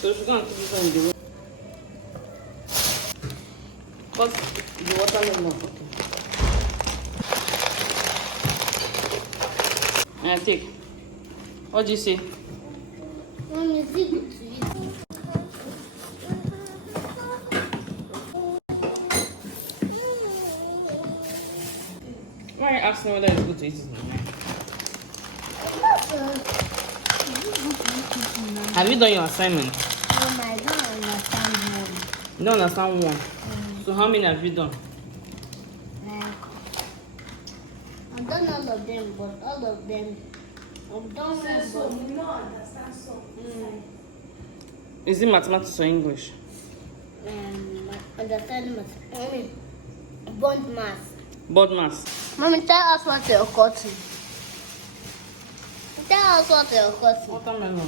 So she's going to put this one in the room. But the watermelon, okay. I take. What do you say? Mommy, is it good to eat? Why are you asking whether it's good to eat it? Have you done your assignment? I don't understand one. You don't understand one. So how many have you done? I've done all of them, but all of them I've done one, but you don't understand some. Is it mathematics or English? Understand math. Bond math. Board maths. Mommy, tell us what you're cutting. Tell us what you're cutting. Watermelon, ma.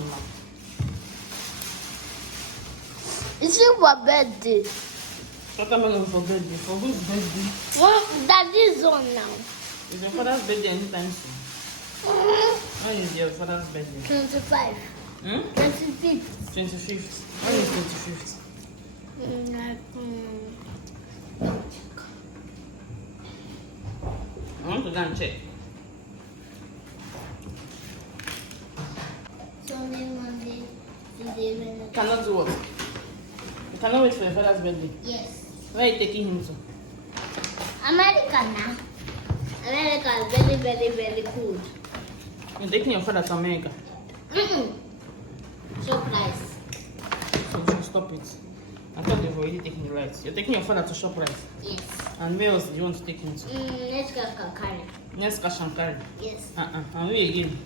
Is it for birthday? Watermelon for birthday. For whose birthday? Well, that is on now. Is your father's birthday anytime soon? When is your father's birthday? 25. 25th. 25th. When is 25th? I want to go and check. Sunday, Monday, Tuesday, Wednesday. You cannot do what? You cannot wait for your father's birthday. Yes. Where are you taking him to? America now. America is very, very, very good. You're taking your father to America. Surprise. So you should stop it. I thought they've already taken the rights. You're taking your father to ShopRite. Yes. And where else do you want to take him to? Let's go Kankari. Next cash and carry. Yes. And where again?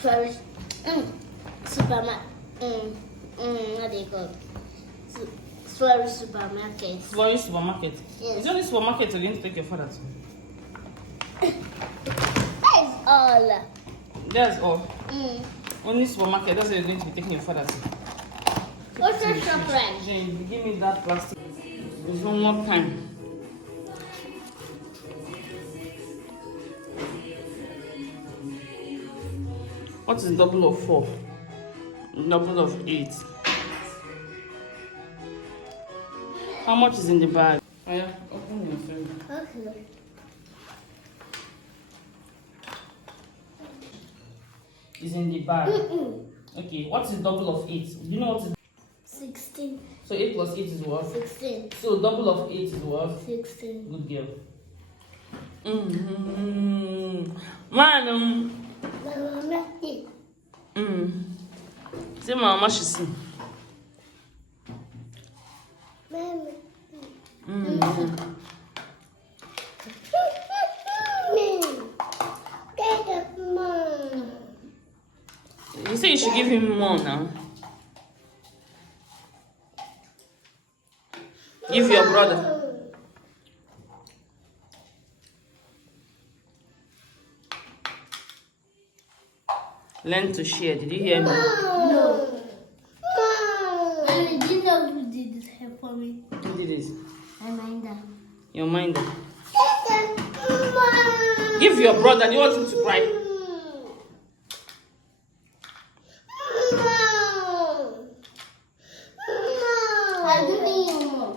First, supermarket. What do you call it? Sorry, supermarket. Florist supermarket. Yes. Is the only supermarket you're going to take your father to? That is all. That's all. Only supermarket, that's where you're going to be taking your father to. What's your surprise? Jane, give me that plastic. There's one more time. What is double of 4? Double of 8. How much is in the bag? Oh yeah, open your phone. Okay. It's in the bag. Okay, what is double of 8? Do you know what is 16. So 8 plus 8 is what? 16. So double of 8 is what? 16. Good girl. Man, say mama she see. You say you should give him more now. Give your brother. Learn to share. Did you hear me? No. Mommy, do you know who did this hair for me? Who did this? My minder. Your minder. Give your brother. Do you want him to cry? I'm giving you more.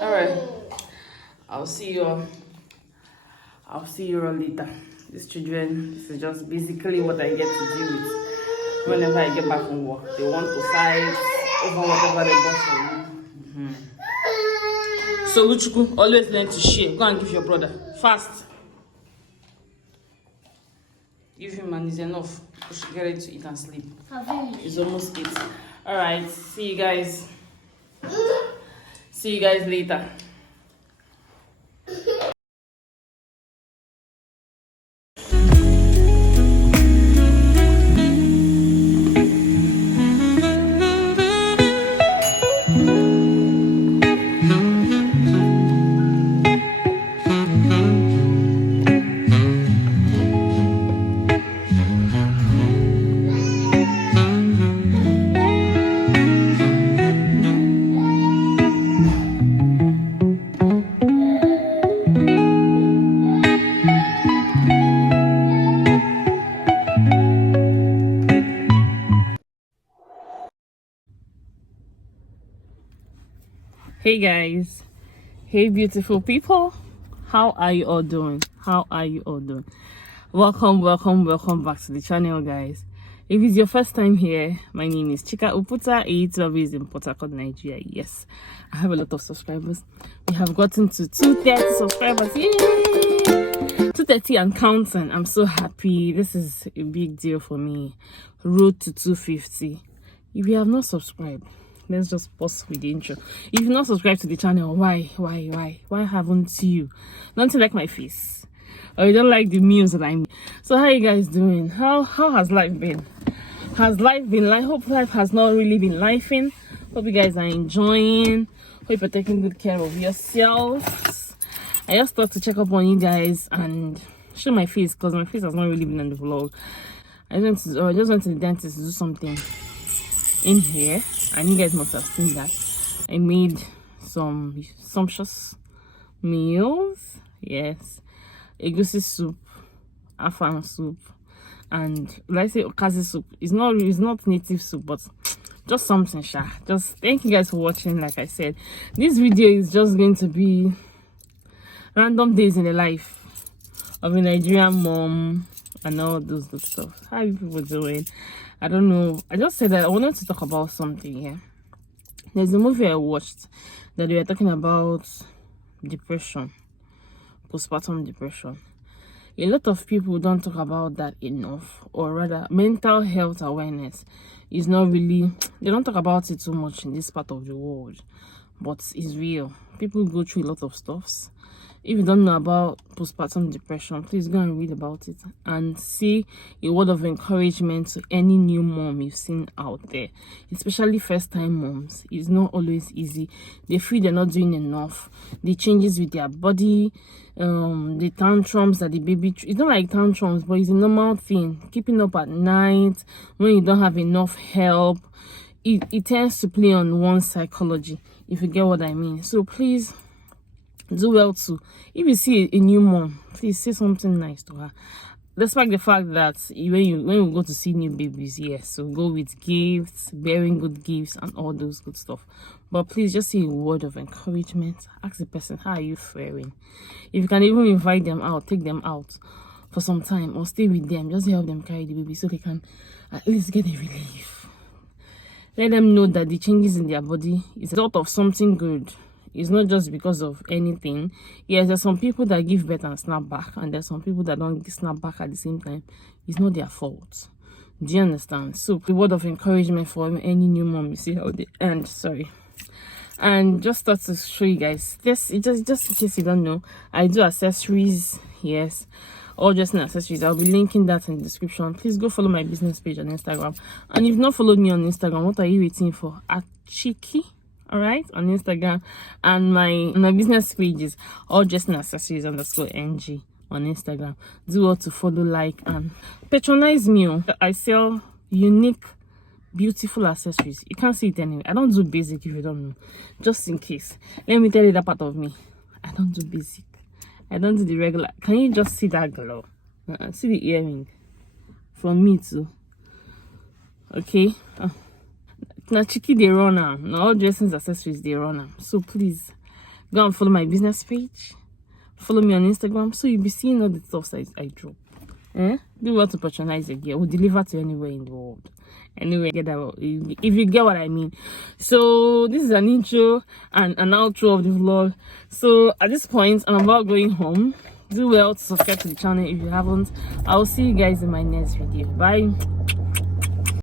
Alright. I'll see you all later. These children, this is just basically what I get to deal with whenever I get back from work. They want to fight over whatever they bought for you. So Luchuku, always learn to share. Go and give your brother. Fast. Give him and it's enough. You should get ready to eat and sleep. It's almost 8. Alright, see you guys. See you guys later. Hey guys, hey beautiful people, how are you all doing? Welcome back to the channel, guys. If it's your first time here, my name is Chika Uputa, based in Port Harcourt, Nigeria. Yes, I have a lot of subscribers. We have gotten to 230 subscribers. Yay! 230 and counting. I'm so happy. This is a big deal for me. Road to 250. If you have not subscribed, let's just pause with the intro. If you've not subscribed to the channel, why haven't you? Don't you like my face? Or you don't like the meals that I'm... So how are you guys doing? How has life been? Hope life has not really been lifing. Hope you guys are enjoying. Hope you're taking good care of yourselves. I just thought to check up on you guys and show my face, because my face has not really been in the vlog. I just went to the dentist to do something in here, and you guys must have seen that. I made some sumptuous meals. Yes, egusi soup, afang soup, and let's say okazi soup. It's not native soup, but just something sha. Just thank you guys for watching. Like I said, this video is just going to be random days in the life of a Nigerian mom and all those good stuff. How are you people doing? I don't know. I just said that I wanted to talk about something here. There's a movie I watched that they were talking about depression, postpartum depression. A lot of people don't talk about that enough, or rather mental health awareness is not really, they don't talk about it too much in this part of the world, but it's real. People go through a lot of stuffs. If you don't know about postpartum depression, please go and read about it and see a word of encouragement to any new mom you've seen out there, especially first-time moms. It's not always easy. They feel they're not doing enough. The changes with their body, the tantrums that the baby... It's not like tantrums, but it's a normal thing. Keeping up at night, when you don't have enough help, it tends to play on one's psychology, if you get what I mean. So please do well too. If you see a new mom, please say something nice to her. Despite the fact that when you go to see new babies, yes, so go with gifts, bearing good gifts and all those good stuff. But please just say a word of encouragement. Ask the person, how are you faring? If you can even invite them out, take them out for some time, or stay with them, just help them carry the baby so they can at least get a relief. Let them know that the changes in their body is a result of something good. It's not just because of anything. Yes, there's some people that give birth and snap back, and there's some people that don't snap back at the same time. It's not their fault. Do you understand? So the word of encouragement for any new mom you see how they end. Sorry. And just thought to show you guys this, just in case you don't know, I do accessories. Yes, all dressing accessories. I'll be linking that in the description. Please go follow my business page on Instagram, and if you've not followed me on Instagram, what are you waiting for? At Chiki, all right, on Instagram, and my business page is all dressing accessories _ng on Instagram. Do well to follow, like, and patronize me. I sell unique, beautiful accessories. You can't see it anyway. I don't do basic, if you don't know. Just in case, let me tell you that part of me. I don't do basic. I don't do the regular. Can you just see that glow? See the earring from me too. Okay. Now Chiki they run am. Now all dressing accessories they run am. So please go and follow my business page. Follow me on Instagram, so you'll be seeing all the stuff I drop. Do well to patronize a girl. We'll deliver to anywhere in the world. Anyway, if you get what I mean. So this is an intro and an outro of the vlog. So at this point, I'm about going home. Do well to subscribe to the channel if you haven't. I'll see you guys in my next video. Bye.